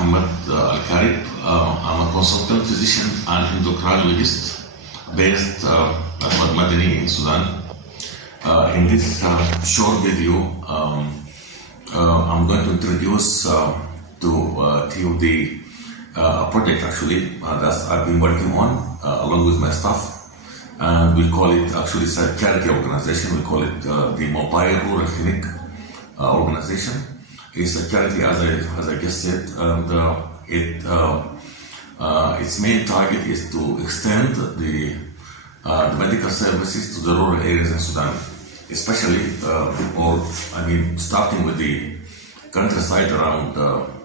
Mohamed Elkarib. I'm a consultant physician and endocrinologist based at Madani in Sudan. In this short video, I'm going to introduce to you the project actually that I've been working on along with my staff. And we call it, actually it's a charity organization, we call it the Mobile Rural Clinic organization. It's a charity, as I just said, and its main target is to extend the medical services to the rural areas in Sudan, especially, starting with the countryside around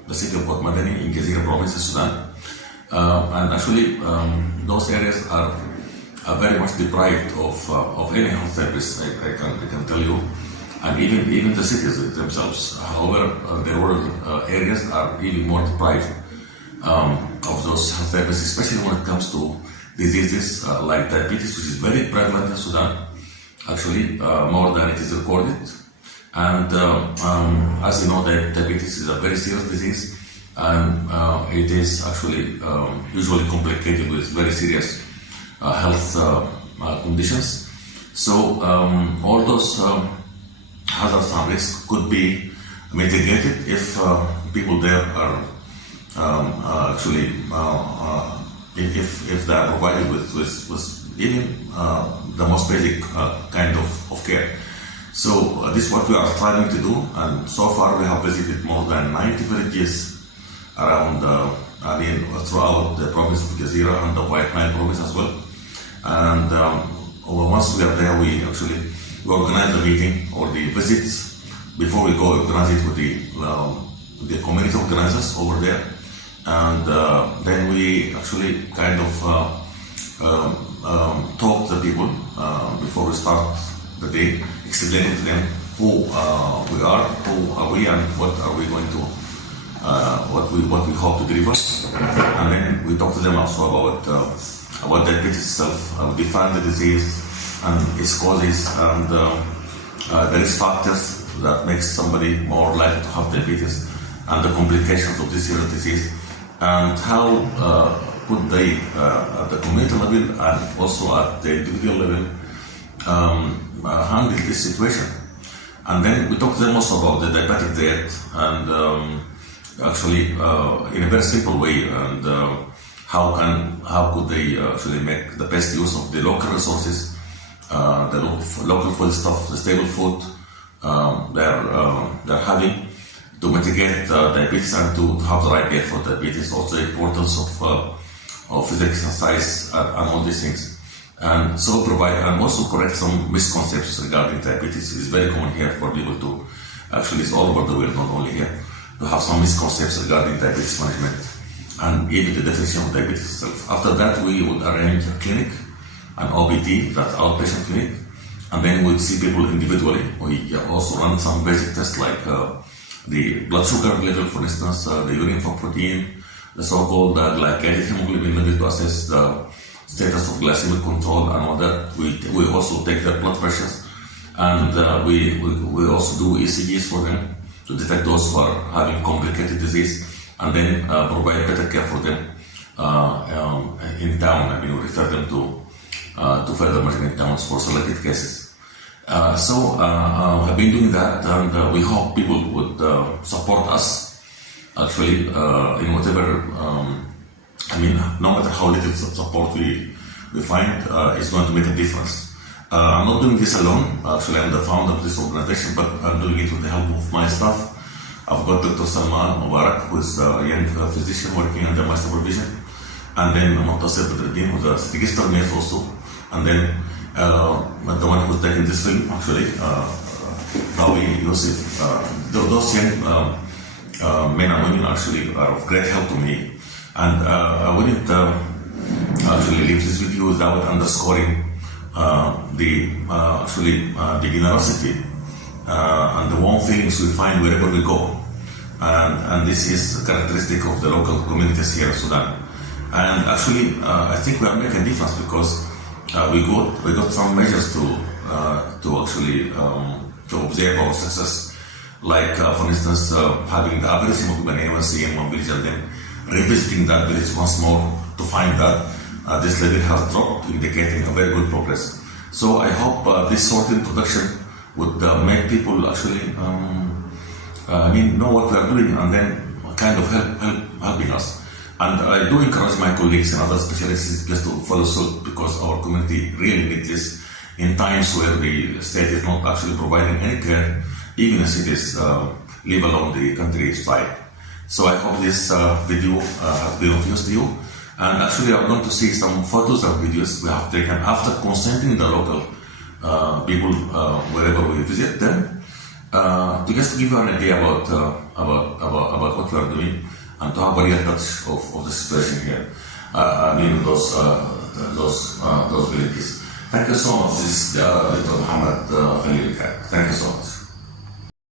the city of Madani in Gazera province in Sudan. And actually, those areas are very much deprived of any health service, I can tell you, and even the cities themselves. However, the rural areas are even more deprived of those health services, especially when it comes to diseases like diabetes, which is very prevalent in Sudan, actually more than it is recorded. And as you know, diabetes is a very serious disease, and it is actually usually complicated with very serious health conditions. So all those hazards and risks could be mitigated if people there are if they are provided with even the most basic kind of care. So this is what we are striving to do, and so far we have visited more than 90 villages around throughout the province of Gazera and the White Nile province as well. And once we are there, we organize the meeting or the visits. Before we go, organize it with the community organizers over there, and then we actually kind of talk to the people before we start the day, explaining to them who we are, and what are we going to, what we hope to deliver. And then we talk to them also about diabetes itself, define the disease and its causes, and the risk factors that makes somebody more likely to have diabetes, and the complications of this serious disease, and how could they, at the community level and also at the individual level, handle this situation. And then we talk to them also about the diabetic diet, and in a very simple way, and how could they actually make the best use of the local resources, the local food stuff, the stable food they're having to mitigate diabetes and to have the right diet for diabetes. Also, the importance of physical exercise and all these things, and so provide and also correct some misconceptions regarding diabetes. It's very common here for people to it's all over the world, not only here, to have some misconceptions regarding diabetes management and even the definition of diabetes itself. After that, we would arrange a clinic, an OBD, that's outpatient clinic, and then we'd see people individually. We also run some basic tests like the blood sugar level, for instance, the urine for protein, the so-called glycated hemoglobin level to assess the status of glycemic control and all that. We also take their blood pressures, and we also do ECGs for them to detect those who are having complicated disease, and then provide better care for them in town. We refer them to further measurement towns for selected cases. I've been doing that, and we hope people would support us actually in whatever, no matter how little support we find, it's going to make a difference. I'm not doing this alone. Actually, I'm the founder of this organization, but I'm doing it with the help of my staff. I've got Dr. Salman Mubarak, who is a young physician working under my supervision, and then Montasir Badruddin, who's a registered nurse also, and then the one who's taking this film, actually, Rawi Yusuf. Those young men and women actually are of great help to me, and I wouldn't actually leave this video without underscoring the generosity and the warm feelings we find wherever we go, and this is characteristic of the local communities here in Sudan. And actually, I think we are making a difference because we got some measures to observe our success. like for instance, having the average hemoglobin A1C in one village and then revisiting that village once more to find that this level has dropped, indicating a very good progress. So I hope this sort of introduction would make people actually know what we are doing and then kind of helping us. And I do encourage my colleagues and other specialists just to follow suit, because our community really needs this in times where the state is not actually providing any care, even in cities, leave alone the countryside. So I hope this video has been of use to you. And actually I'm going to see some photos and videos we have taken after consenting the local people wherever we visit them, to just give you an idea about what we are doing and to have a real touch of the situation here. Those villages. Thank you so much. This is Dr. Mohamed Khalil Elkarib. Thank you so much.